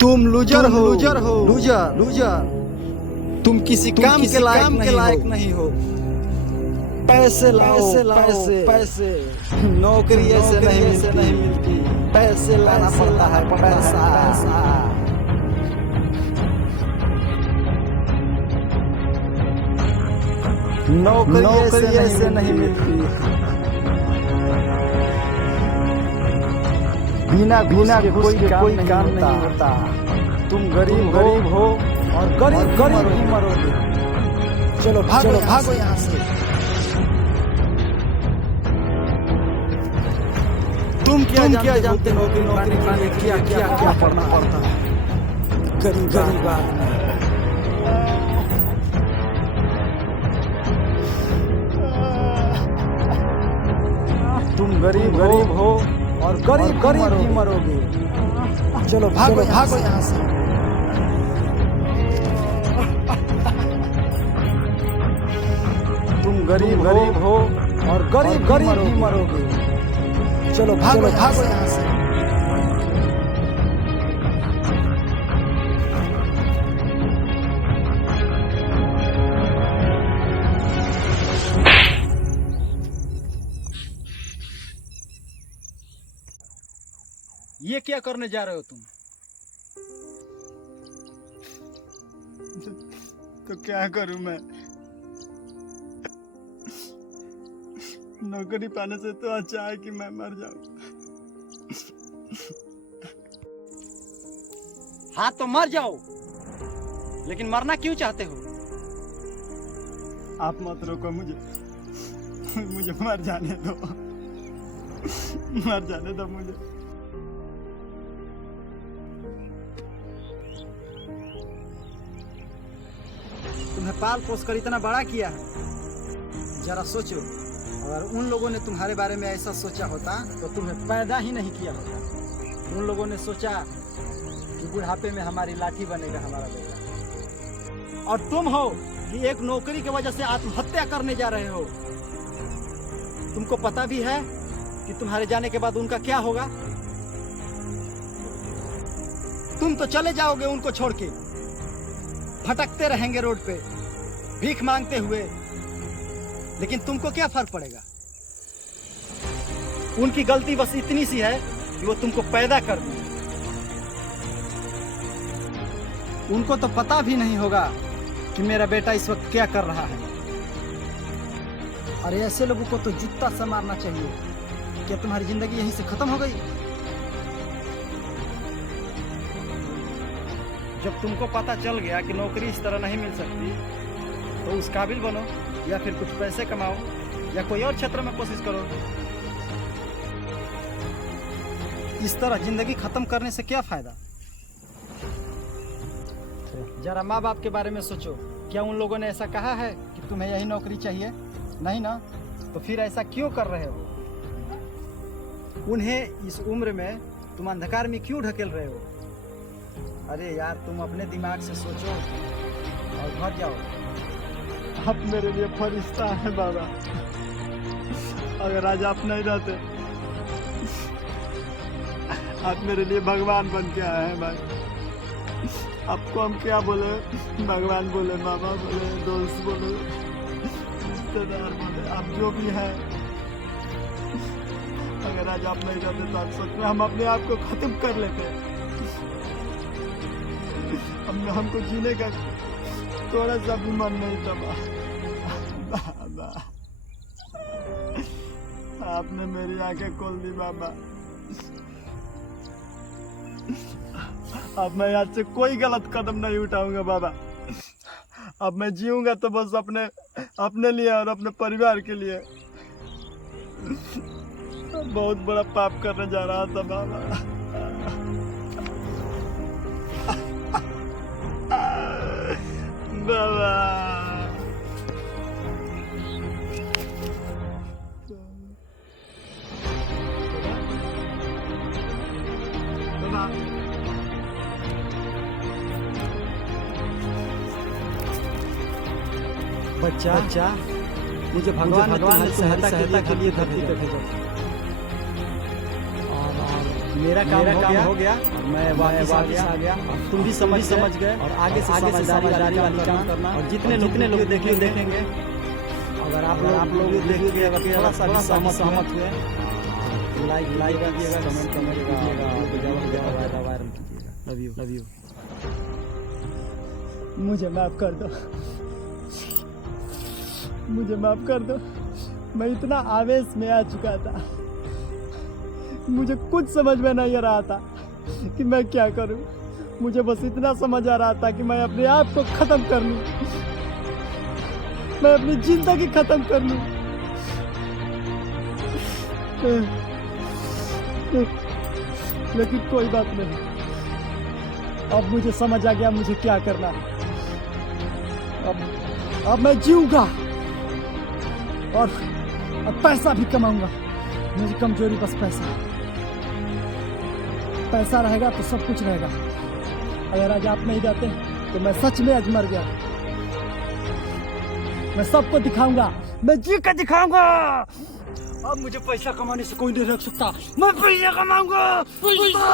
तुम लूजर हो, loser loser. तुम किसी काम के लायक नहीं हो। पैसे लाओ, पैसे पैसे। नौकरी ऐसे नहीं मिलती। पैसे लाना पड़ता है, पैसा। नौकरी ऐसे नहीं मिलती। बिना घूस के कोई काम नहीं होता। तुम गरीब हो और गरीब ही मरोगे। चलो भागो यहाँ से। तुम क्या जानते हो कि नौकरी पाने क्या करना पड़ता है। गरीब आदमी। तुम गरीब हो और गरीब ही मरोगे। चलो भागो यहाँ से। तुम गरीब हो और गरीब ही मरोगे। चलो भागो यहाँ से। ये क्या करने जा रहे हो तुम? तो क्या करूं मैं? नौकरी पाने से तो अच्छा है कि मैं मर जाऊं। हाँ तो मर जाओ, लेकिन मरना क्यों चाहते हो? आप मत रोको मुझे मर जाने दो। मर जाने दो मुझे। तुम्हें पाल पोस कर इतना बड़ा किया है। जरा सोचो, अगर उन लोगों ने तुम्हारे बारे में ऐसा सोचा होता तो तुम्हें पैदा ही नहीं किया होता। उन लोगों ने सोचा कि बुढ़ापे में हमारी लाठी बनेगा हमारा बेटा, और तुम हो कि एक नौकरी की वजह से आत्महत्या करने जा रहे हो। तुमको पता भी है कि तुम्हारे जाने के बाद उनका क्या होगा? तुम तो चले जाओगे उनको छोड़ के, भटकते रहेंगे रोड पे भीख मांगते हुए। लेकिन तुमको क्या फर्क पड़ेगा? उनकी गलती बस इतनी सी है कि वो तुमको पैदा कर दिए। उनको तो पता भी नहीं होगा कि मेरा बेटा इस वक्त क्या कर रहा है। और ऐसे लोगों को तो जूता से मारना चाहिए। क्या तुम्हारी जिंदगी यहीं से खत्म हो गई? जब तुमको पता चल गया कि नौकरी इस तरह नहीं मिल सकती, तो उस काबिल बनो, या फिर कुछ पैसे कमाओ, या कोई और क्षेत्र में कोशिश करो। इस तरह जिंदगी खत्म करने से क्या फायदा? जरा माँ बाप के बारे में सोचो। क्या उन लोगों ने ऐसा कहा है कि तुम्हें यही नौकरी चाहिए? नहीं ना। तो फिर ऐसा क्यों कर रहे हो? उन्हें इस उम्र में तुम अंधकार में क्यों ढकेल रहे हो? अरे यार, तुम अपने दिमाग से सोचो और घर जाओ। आप मेरे लिए फरिश्ता है बाबा। अगर आज आप नहीं रहते, आप मेरे लिए भगवान बन के आए हैं भाई। आपको हम क्या बोले? भगवान बोले, बाबा बोले, दोस्त बोले, रिश्तेदार बोले, आप जो भी हैं। अगर आज आप नहीं रहते तो आज सच में हम अपने आप को खत्म कर लेते। हमको जीने का थोड़ा सा भी मन नहीं था बाबा। आपने मेरी आंखें खोल दी बाबा। अब मैं आज से कोई गलत कदम नहीं उठाऊंगा बाबा। अब मैं जीऊंगा तो बस अपने लिए और अपने परिवार के लिए। बहुत बड़ा पाप करने जा रहा था बाबा। बाबा बच्चा, मुझे भगवान ने सहायता के लिए धरती पे भेजा। और मेरा काम हो गया और मैं वापस आ गया और तुम भी समझ गए और आगे से समझदारी वाली काम करना और जितने लोग देखेंगे अगर आप लोग देखिए अगर थोड़ा सा भी सहमत हुए लाइक कीजिएगा कमेंट कीजिएगा वायरल कीजिएगा। Love you. मुझे माफ कर दो, मुझे माफ कर दो। मैं इतना आवेश में आ चुका था, मुझे कुछ समझ में नहीं आ रहा था कि मैं क्या करूं। मुझे बस इतना समझ आ रहा था कि मैं अपने आप को खत्म कर लूं, मैं अपनी जिंदगी खत्म कर लूं। लेकिन कोई बात नहीं, अब मुझे समझ आ गया मुझे क्या करना है। अब मैं जीऊंगा और पैसा भी कमाऊंगा। मुझे कमजोरी बस पैसा रहेगा तो सब कुछ रहेगा। अगर आज आप नहीं रहते तो मैं सच में आज मर गया। मैं सबको दिखाऊंगा, मैं जी कर दिखाऊंगा। अब मुझे पैसा कमाने से कोई नहीं रोक सकता। मैं पैसा कमाऊंगा, पैसा।